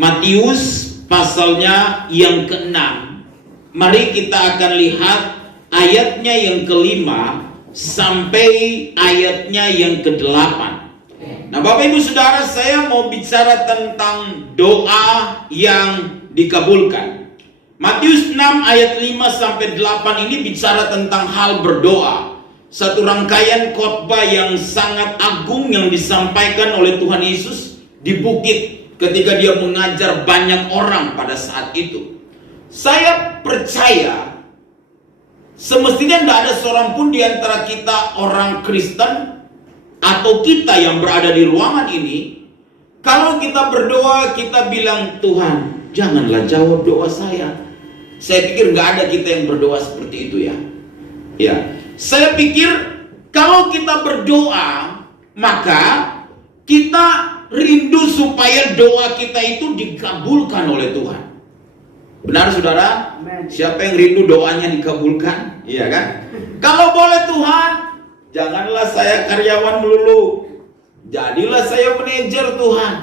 Matius pasalnya yang ke-6. Mari kita akan lihat ayatnya yang ke-5 sampai ayatnya yang ke-8. Nah, Bapak Ibu Saudara, saya mau bicara tentang doa yang dikabulkan. Matius 6 ayat 5 sampai 8 ini bicara tentang hal berdoa. Satu rangkaian khotbah yang sangat agung yang disampaikan oleh Tuhan Yesus di bukit ketika dia mengajar banyak orang pada saat itu. Saya percaya semestinya tidak ada seorang pun di antara kita orang Kristen atau kita yang berada di ruangan ini, kalau kita berdoa kita bilang, Tuhan janganlah jawab doa saya. Saya pikir nggak ada kita yang berdoa seperti itu ya. Ya, saya pikir kalau kita berdoa maka kita rindu supaya doa kita itu dikabulkan oleh Tuhan. Benar saudara? Siapa yang rindu doanya dikabulkan? Iya kan? Kalau boleh Tuhan, janganlah saya karyawan melulu, jadilah saya manajer Tuhan.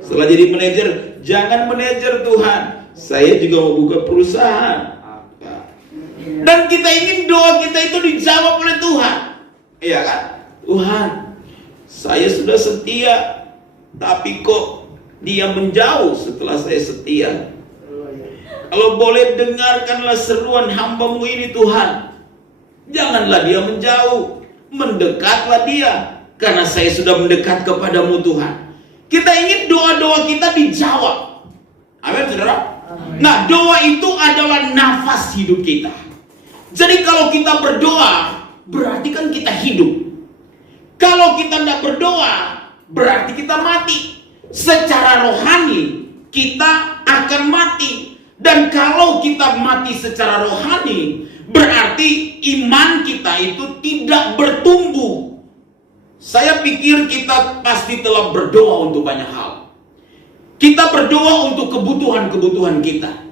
Setelah jadi manajer, jangan manajer Tuhan, saya juga mau buka perusahaan. Dan kita ingin doa kita itu dijawab oleh Tuhan. Iya kan? Tuhan, saya sudah setia, tapi kok dia menjauh setelah saya setia. Kalau boleh dengarkanlah seruan hamba-Mu ini Tuhan. Janganlah dia menjauh, mendekatlah dia, karena saya sudah mendekat kepadamu Tuhan. Kita ingin doa-doa kita dijawab. Amin saudara. Nah, doa itu adalah nafas hidup kita. Jadi kalau kita berdoa, berarti kan kita hidup. Kalau kita tidak berdoa, berarti kita mati. Secara rohani kita akan mati. Dan kalau kita mati secara rohani, berarti iman kita itu tidak bertumbuh. Saya pikir kita pasti telah berdoa untuk banyak hal. Kita berdoa untuk kebutuhan-kebutuhan kita.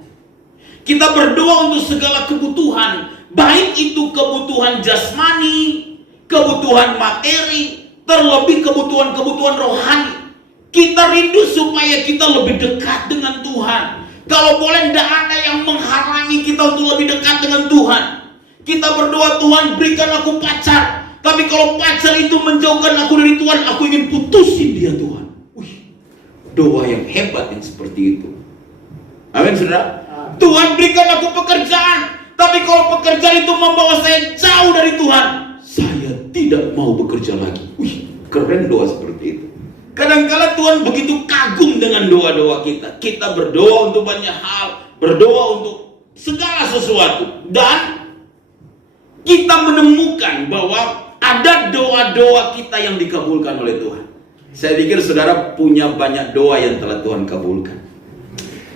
Kita berdoa untuk segala kebutuhan, baik itu kebutuhan jasmani, kebutuhan materi, terlebih kebutuhan-kebutuhan rohani. Kita rindu supaya kita lebih dekat dengan Tuhan. Kalau boleh, tidak ada yang menghalangi kita untuk lebih dekat dengan Tuhan. Kita berdoa, Tuhan berikan aku pacar. Tapi kalau pacar itu menjauhkan aku dari Tuhan, aku ingin putusin dia Tuhan. Doa yang hebat yang seperti itu. Amin saudara. Tuhan berikan aku pekerjaan. Tapi kalau pekerjaan itu membawa saya jauh dari Tuhan, saya tidak mau bekerja lagi. Keren doa seperti itu. Kadang-kadang Tuhan begitu kagum dengan doa-doa kita. Kita berdoa untuk banyak hal, berdoa untuk segala sesuatu, dan kita menemukan bahwa ada doa-doa kita yang dikabulkan oleh Tuhan. Saya pikir saudara punya banyak doa yang telah Tuhan kabulkan.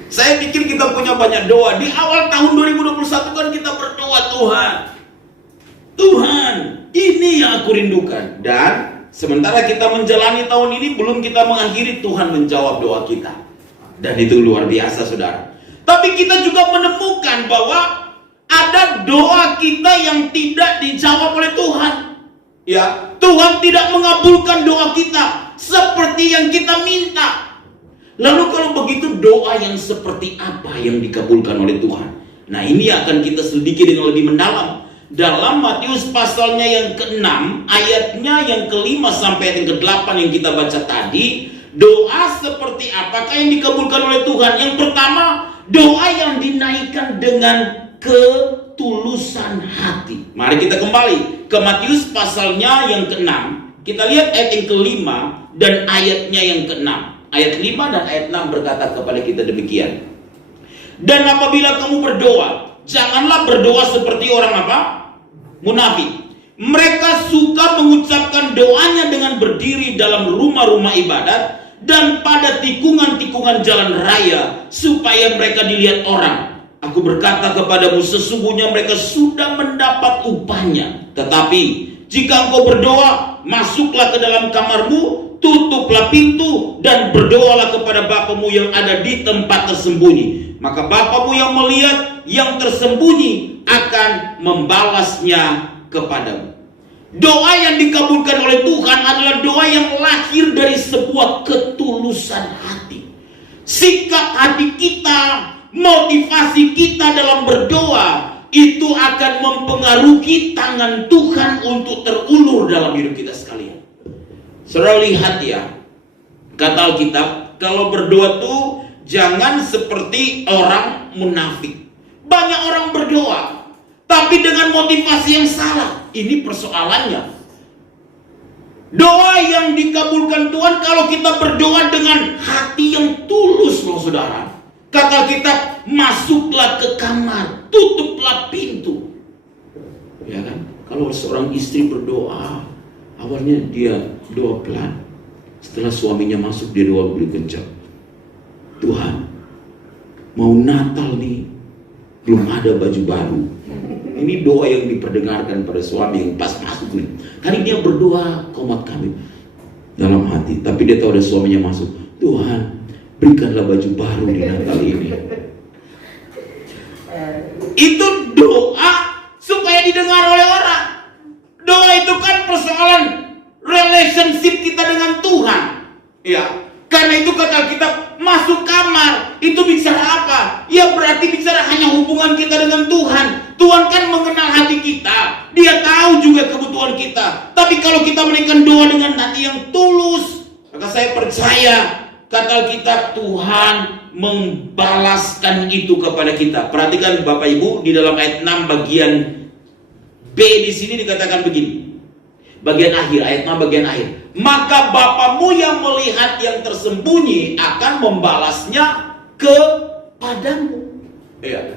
Saya pikir kita punya banyak doa. Di awal tahun 2021 kan kita berdoa, Tuhan, ini yang aku rindukan. Dan sementara kita menjalani tahun ini, belum kita mengakhiri, Tuhan menjawab doa kita. Dan itu luar biasa saudara. Tapi kita juga menemukan bahwa ada doa kita yang tidak dijawab oleh Tuhan. Ya, Tuhan tidak mengabulkan doa kita seperti yang kita minta. Lalu kalau begitu, doa yang seperti apa yang dikabulkan oleh Tuhan? Nah, ini akan kita selidiki dengan lebih mendalam. Dalam Matius pasalnya yang ke-6, ayatnya yang ke-5 sampai yang ke-8 yang kita baca tadi, doa seperti apakah yang dikabulkan oleh Tuhan? Yang pertama, doa yang dinaikkan dengan ketulusan hati. Mari kita kembali ke Matius pasalnya yang ke-6. Kita lihat ayat yang ke-5 dan ayatnya yang ke-6. Ayat 5 dan ayat 6 berkata kepada kita demikian. Dan apabila kamu berdoa, janganlah berdoa seperti orang apa? Munafik. Mereka suka mengucapkan doanya dengan berdiri dalam rumah-rumah ibadat dan pada tikungan-tikungan jalan raya, supaya mereka dilihat orang. Aku berkata kepadamu, sesungguhnya mereka sudah mendapat upahnya. Tetapi jika engkau berdoa, masuklah ke dalam kamarmu, tutuplah pintu, dan berdoalah kepada Bapamu yang ada di tempat tersembunyi. Maka Bapamu yang melihat yang tersembunyi akan membalasnya kepadamu. Doa yang dikabulkan oleh Tuhan adalah doa yang lahir dari sebuah ketulusan hati. sikap hati kita, motivasi kita dalam berdoa, itu akan mempengaruhi tangan Tuhan untuk terulur dalam hidup kita sekalian. Saudara lihat ya, kata Alkitab, kalau berdoa tuh jangan seperti orang munafik. Banyak orang berdoa, tapi dengan motivasi yang salah. Ini persoalannya. Doa yang dikabulkan Tuhan kalau kita berdoa dengan hati yang tulus loh saudara. Kata kita, masuklah ke kamar, tutuplah pintu. Ya kan? Kalau seorang istri berdoa, awalnya dia doa pelan. Setelah suaminya masuk, dia doa lebih kencang. Tuhan, mau Natal nih, belum ada baju baru. Ini doa yang diperdengarkan pada suami yang pas masuk nih. Kali dia berdoa komat kami dalam hati, tapi dia tahu ada suaminya masuk. Tuhan, berikanlah baju baru di Natal ini. Itu doa supaya didengar oleh orang. Doa itu kan persoalan relationship kita dengan Tuhan. Ya, karena itu kata kita masuk kamar itu bicara apa? Ya berarti bicara hanya hubungan kita dengan Tuhan. Tuhan kan mengenal hati kita. Dia tahu juga kebutuhan kita. Tapi kalau kita memberikan doa dengan hati yang tulus, maka saya percaya kata kita Tuhan membalaskan itu kepada kita. Perhatikan Bapak Ibu di dalam ayat 6 bagian B di sini dikatakan begini. Bagian akhir, ayat 6 bagian akhir. Maka Bapamu yang melihat yang tersembunyi akan membalasnya kepadamu. Ya.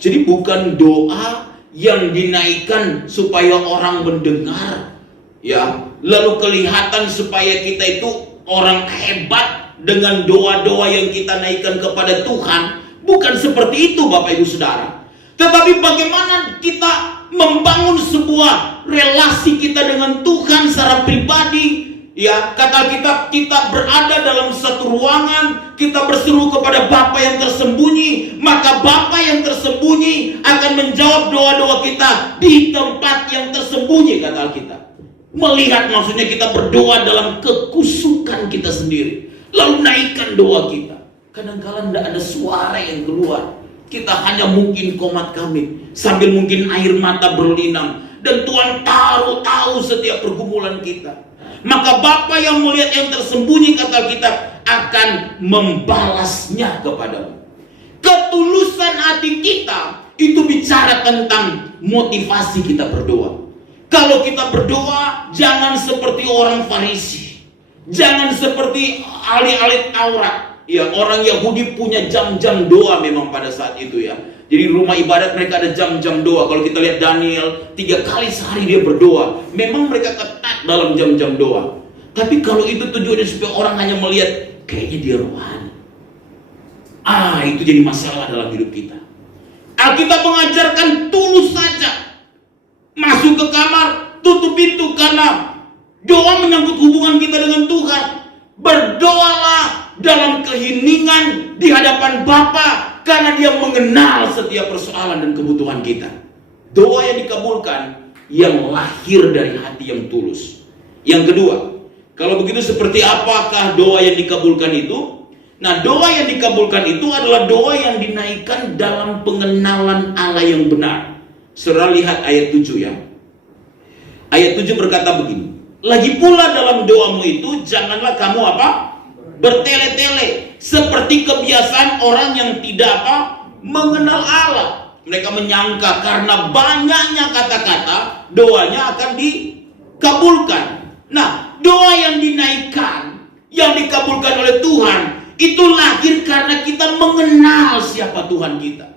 Jadi bukan doa yang dinaikkan supaya orang mendengar, ya, lalu kelihatan supaya kita itu orang hebat dengan doa-doa yang kita naikkan kepada Tuhan. Bukan seperti itu Bapak Ibu Saudara. Tetapi bagaimana kita membangun sebuah relasi kita dengan Tuhan secara pribadi. Ya, kata kita berada dalam satu ruangan, kita berseru kepada Bapa yang tersembunyi, maka Bapa yang tersembunyi akan menjawab doa-doa kita di tempat yang tersembunyi, kata Alkitab. Melihat maksudnya kita berdoa dalam kekusukan kita sendiri, lalu naikkan doa kita. Kadang-kadang tidak ada suara yang keluar, kita hanya mungkin komat kami sambil mungkin air mata berlinang, dan Tuhan tahu setiap pergumulan kita. Maka Bapa yang melihat yang tersembunyi, kata Alkitab, akan membalasnya kepadamu. Ketulusan hati kita itu bicara tentang motivasi kita berdoa. Kalau kita berdoa, jangan seperti orang Farisi, jangan seperti ahli-ahli Taurat. Ya, orang Yahudi punya jam-jam doa memang pada saat itu ya. Jadi rumah ibadat mereka ada jam-jam doa. Kalau kita lihat Daniel, 3 kali sehari dia berdoa. Memang mereka ketat dalam jam-jam doa. Tapi kalau itu tujuannya supaya orang hanya melihat, kayaknya dia rohani. Itu jadi masalah dalam hidup kita. Alkitab mengajarkan tulus saja. Masuk ke kamar, tutup pintu, karena doa menyangkut hubungan kita dengan Tuhan. Berdoalah dalam keheningan di hadapan Bapa, karena dia mengenal setiap persoalan dan kebutuhan kita. Doa yang dikabulkan yang lahir dari hati yang tulus. Yang kedua, kalau begitu seperti apakah doa yang dikabulkan itu? Nah, doa yang dikabulkan itu adalah doa yang dinaikkan dalam pengenalan Allah yang benar. Saudara lihat ayat 7 ya. Ayat 7 berkata begini. Lagi pula dalam doamu itu janganlah kamu apa? Bertele-tele seperti kebiasaan orang yang tidak apa? Mengenal Allah. Mereka menyangka karena banyaknya kata-kata doanya akan dikabulkan. Nah, doa yang dinaikkan, yang dikabulkan oleh Tuhan, itu lahir karena kita mengenal siapa Tuhan kita.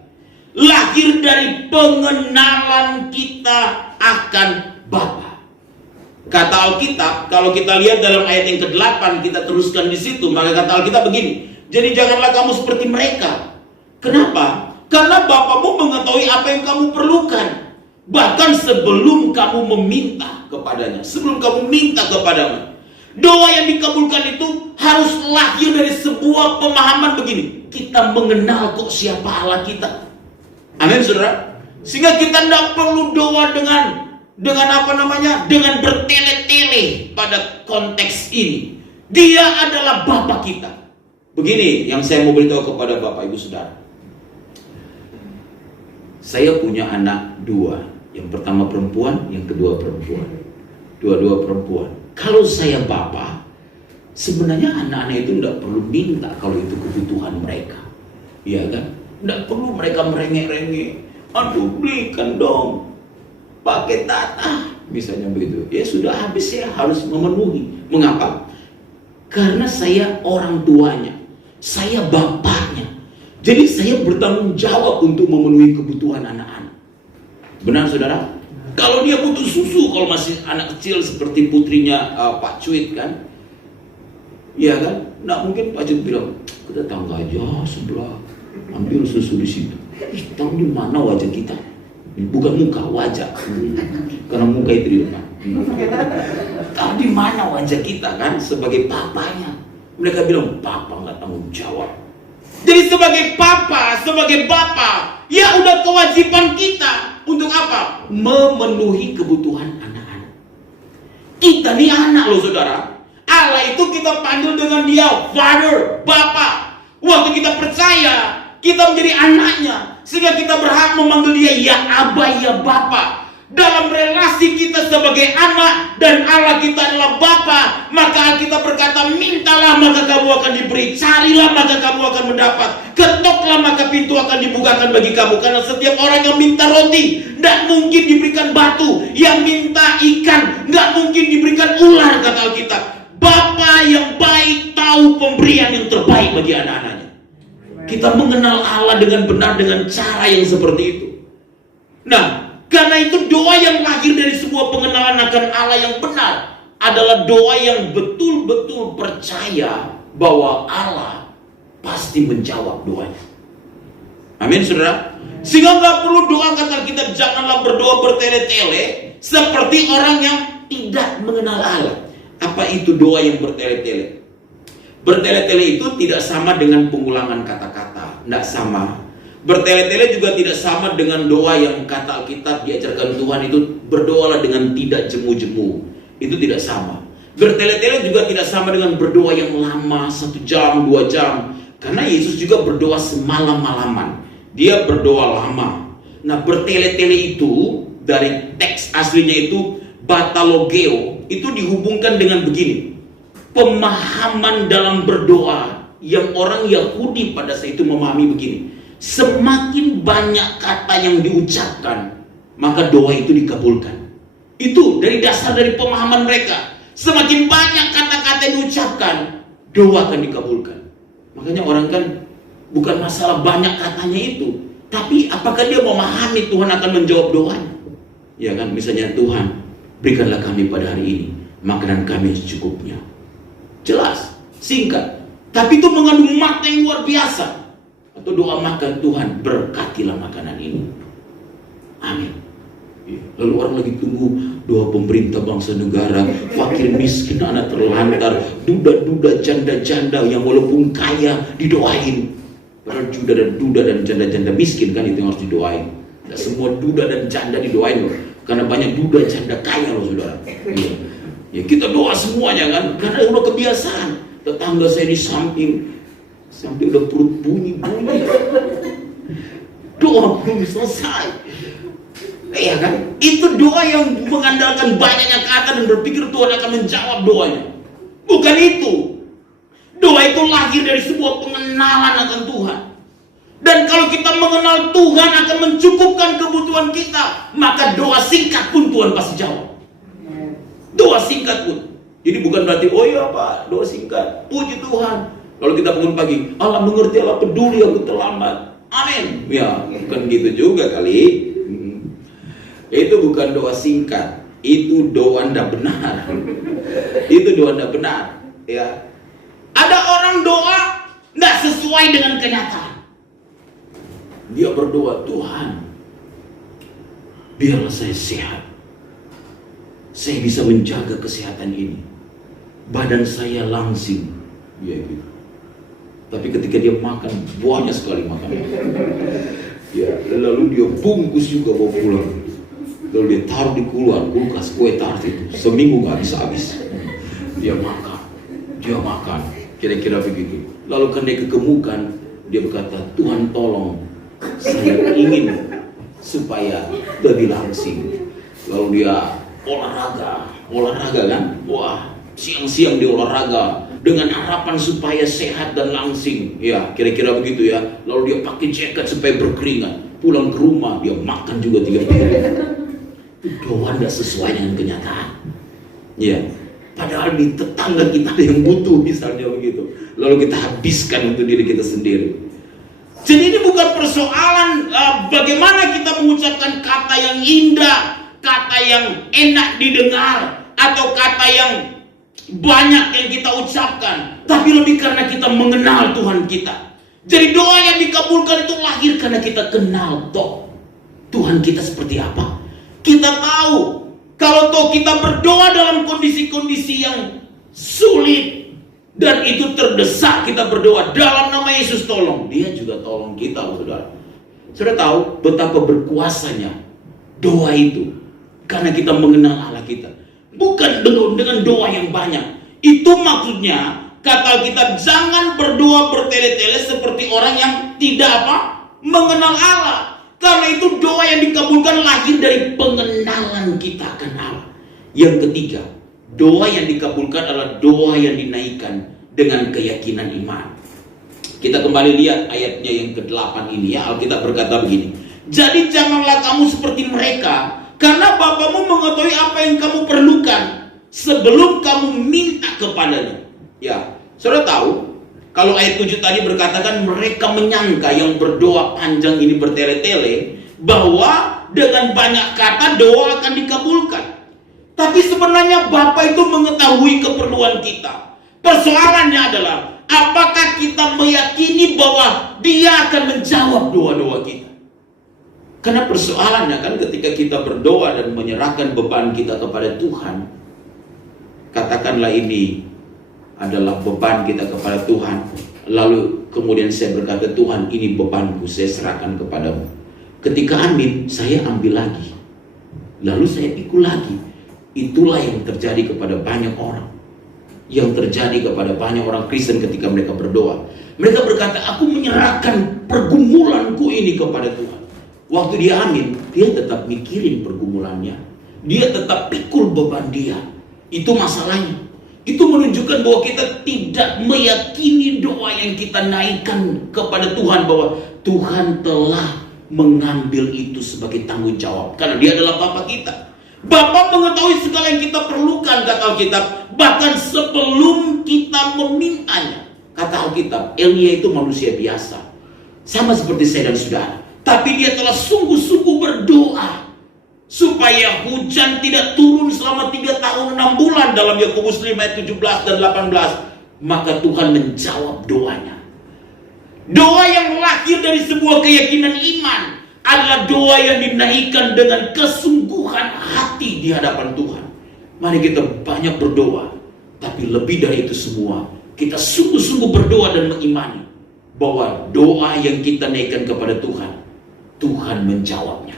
Lahir dari pengenalan kita akan Bapa. Kata Alkitab, kalau kita lihat dalam ayat yang ke-8, kita teruskan di situ, maka kata Alkitab begini, jadi janganlah kamu seperti mereka. Kenapa? Karena Bapamu mengetahui apa yang kamu perlukan. Bahkan sebelum kamu meminta kepadanya, sebelum kamu minta kepadanya. Doa yang dikabulkan itu harus lahir dari sebuah pemahaman begini. Kita mengenal kok siapa Allah kita. Amin, saudara. Sehingga kita tidak perlu doa dengan bertele-tele pada konteks ini. Dia adalah Bapa kita. Begini yang saya mau beritahu kepada Bapak Ibu Saudara. Saya punya anak dua. Yang pertama perempuan, yang kedua perempuan. Dua-dua perempuan. Kalau saya bapak, sebenarnya anak-anak itu tidak perlu minta kalau itu kebutuhan mereka. Iya kan? Tidak perlu mereka merengek-rengek. Aduh, belikan dong pakai tata, misalnya begitu. Ya sudah habis, saya harus memenuhi. Mengapa? Karena saya orang tuanya, saya bapaknya. Jadi saya bertanggung jawab untuk memenuhi kebutuhan anak-anak. Benar saudara? Kalau dia butuh susu, kalau masih anak kecil seperti putrinya Pak Cuit kan, iya kan? Nggak mungkin Pak Cuit bilang, kita tangga aja sebelah, ambil susu di situ. Tahu di mana wajah kita? Bukan muka, wajah. Karena muka itu di depan. Tahu di mana wajah kita kan? Sebagai papanya. Mereka bilang, papa nggak tanggung jawab. Jadi sebagai papa, sebagai bapak, ya udah kewajiban kita untuk apa? Memenuhi kebutuhan anak-anak. Kita nih anak loh saudara. Allah itu kita panggil dengan dia Father, Bapa. Waktu kita percaya, kita menjadi anaknya, sehingga kita berhak memanggil dia ya Aba, ya Bapa. Dalam relasi kita sebagai anak dan Allah kita adalah Bapa, maka kita berkata, mintalah maka kamu akan diberi, carilah maka kamu akan mendapat, ketoklah maka pintu akan dibukakan bagi kamu. Karena setiap orang yang minta roti tidak mungkin diberikan batu, yang minta ikan tidak mungkin diberikan ular, kata Alkitab. Bapa yang baik tahu pemberian yang terbaik bagi anak-anaknya. Kita mengenal Allah dengan benar dengan cara yang seperti itu. Nah, karena itu doa yang lahir dari sebuah pengenalan akan Allah yang benar adalah doa yang betul-betul percaya bahwa Allah pasti menjawab doanya. Amin saudara. Sehingga nggak perlu doa, kata kita, janganlah berdoa bertele-tele seperti orang yang tidak mengenal Allah. Apa itu doa yang bertele-tele? Bertele-tele itu tidak sama dengan pengulangan kata-kata, tidak sama. Bertele-tele juga tidak sama dengan doa yang kata Alkitab diajarkan Tuhan itu berdoalah dengan tidak jemu-jemu. Itu tidak sama. Bertele-tele juga tidak sama dengan berdoa yang lama, 1 jam, 2 jam. Karena Yesus juga berdoa semalam-malaman. Dia berdoa lama. Nah, bertele-tele itu dari teks aslinya itu batalogeo, itu dihubungkan dengan begini. Pemahaman dalam berdoa yang orang Yahudi pada saat itu memahami begini. Semakin banyak kata yang diucapkan, maka doa itu dikabulkan. Itu dari dasar dari pemahaman mereka. Semakin banyak kata-kata yang diucapkan, doa akan dikabulkan. Makanya orang kan bukan masalah banyak katanya itu, tapi apakah dia memahami Tuhan akan menjawab doanya. Ya kan, misalnya, Tuhan berikanlah kami pada hari ini makanan kami secukupnya. Jelas, singkat, tapi itu mengandung makna yang luar biasa. Atau doa makan, Tuhan berkatilah makanan ini. Amin. Lalu orang lagi tunggu doa pemerintah bangsa negara, fakir miskin, anak terlantar, duda-duda, janda-janda yang walaupun kaya didoain. Padahal duda dan janda-janda miskin kan itu yang harus didoain. Tidak semua duda dan janda didoain loh. Karena banyak duda janda kaya loh saudara. Ya kita doa semuanya kan, karena udah kebiasaan. Tetangga saya di samping sampai udah perut bunyi-bunyi. Doa belum selesai. Iya kan? Itu doa yang mengandalkan banyaknya kata dan berpikir Tuhan akan menjawab doanya. Bukan itu. Doa itu lahir dari sebuah pengenalan akan Tuhan. Dan kalau kita mengenal Tuhan akan mencukupkan kebutuhan kita, maka doa singkat pun Tuhan pasti jawab. Doa singkat pun. Jadi bukan berarti, oh iya Pak, doa singkat, puji Tuhan. Lalu kita bangun pagi, Allah mengerti, Allah peduli, aku terlambat. Amin. Ya, bukan gitu juga kali. Itu bukan doa singkat. Itu doa tidak benar. Itu doa tidak benar. Ya. Ada orang doa tidak sesuai dengan kenyataan. Dia berdoa, Tuhan, biarlah saya sehat. Saya bisa menjaga kesehatan ini. Badan saya langsing. Ya gitu. Tapi ketika dia makan, banyak sekali makan. Ya, lalu dia bungkus juga bawa pulang. Lalu dia taruh di kulkas kue tart itu. Seminggu nggak habis-habis. Dia makan. Kira-kira begitu. Lalu kan dia kegemukan, dia berkata, Tuhan tolong, saya ingin supaya lebih langsing. Lalu dia olahraga kan? Wah, siang-siang dia olahraga dengan harapan supaya sehat dan langsing. Ya, kira-kira begitu ya. Lalu dia pakai jaket supaya berkeringat. Pulang ke rumah dia makan juga 3 piring. Itu doa tidak sesuai dengan kenyataan. Ya. Padahal di tetangga kita ada yang butuh misalnya begitu. Lalu kita habiskan untuk diri kita sendiri. Jadi ini bukan persoalan bagaimana kita mengucapkan kata yang indah, kata yang enak didengar, atau kata yang banyak yang kita ucapkan. Tapi lebih karena kita mengenal Tuhan kita. Jadi doa yang dikabulkan itu lahir karena kita kenal Tuhan kita seperti apa. Kita tahu kalau kita berdoa dalam kondisi-kondisi yang sulit dan itu terdesak, kita berdoa dalam nama Yesus tolong, Dia juga tolong kita, saudara. Saudara tahu betapa berkuasanya doa itu karena kita mengenal Allah kita. Bukan dengan doa yang banyak. Itu maksudnya kata kita jangan berdoa bertele-tele seperti orang yang tidak mengenal Allah. Karena itu doa yang dikabulkan lahir dari pengenalan kita akan Allah. Yang ketiga, doa yang dikabulkan adalah doa yang dinaikkan dengan keyakinan iman. Kita kembali lihat ayatnya yang ke-8 ini ya. Alkitab berkata begini. Jadi janganlah kamu seperti mereka, karena Bapamu mengetahui apa yang kamu perlukan sebelum kamu minta kepadanya. Ya, saudara tahu kalau ayat 7 tadi berkatakan mereka menyangka yang berdoa panjang ini bertele-tele bahwa dengan banyak kata doa akan dikabulkan. Tapi sebenarnya Bapa itu mengetahui keperluan kita. Persoalannya adalah apakah kita meyakini bahwa Dia akan menjawab doa-doa kita. Karena persoalannya kan ketika kita berdoa dan menyerahkan beban kita kepada Tuhan, katakanlah ini adalah beban kita kepada Tuhan. Lalu kemudian saya berkata, Tuhan ini bebanku, saya serahkan kepadamu. Ketika amin, saya ambil lagi. Lalu saya pikul lagi. Itulah yang terjadi kepada banyak orang. Yang terjadi kepada banyak orang Kristen ketika mereka berdoa. Mereka berkata, aku menyerahkan pergumulanku ini kepada Tuhan. Waktu dia amin, dia tetap mikirin pergumulannya. Dia tetap pikul beban dia. Itu masalahnya. Itu menunjukkan bahwa kita tidak meyakini doa yang kita naikkan kepada Tuhan, bahwa Tuhan telah mengambil itu sebagai tanggung jawab. Karena Dia adalah Bapa kita. Bapa mengetahui segala yang kita perlukan, kata Alkitab, bahkan sebelum kita memintanya. Kata Alkitab, Elia itu manusia biasa, sama seperti saya dan saudara. Tapi dia telah sungguh-sungguh berdoa supaya hujan tidak turun selama 3 tahun 6 bulan dalam Yakobus 5 ayat 17 dan 18. Maka Tuhan menjawab doanya. Doa yang lahir dari sebuah keyakinan iman adalah doa yang dinaikkan dengan kesungguhan hati di hadapan Tuhan. Mari kita banyak berdoa, tapi lebih dari itu semua, kita sungguh-sungguh berdoa dan mengimani bahwa doa yang kita naikkan kepada Tuhan, Tuhan menjawabnya.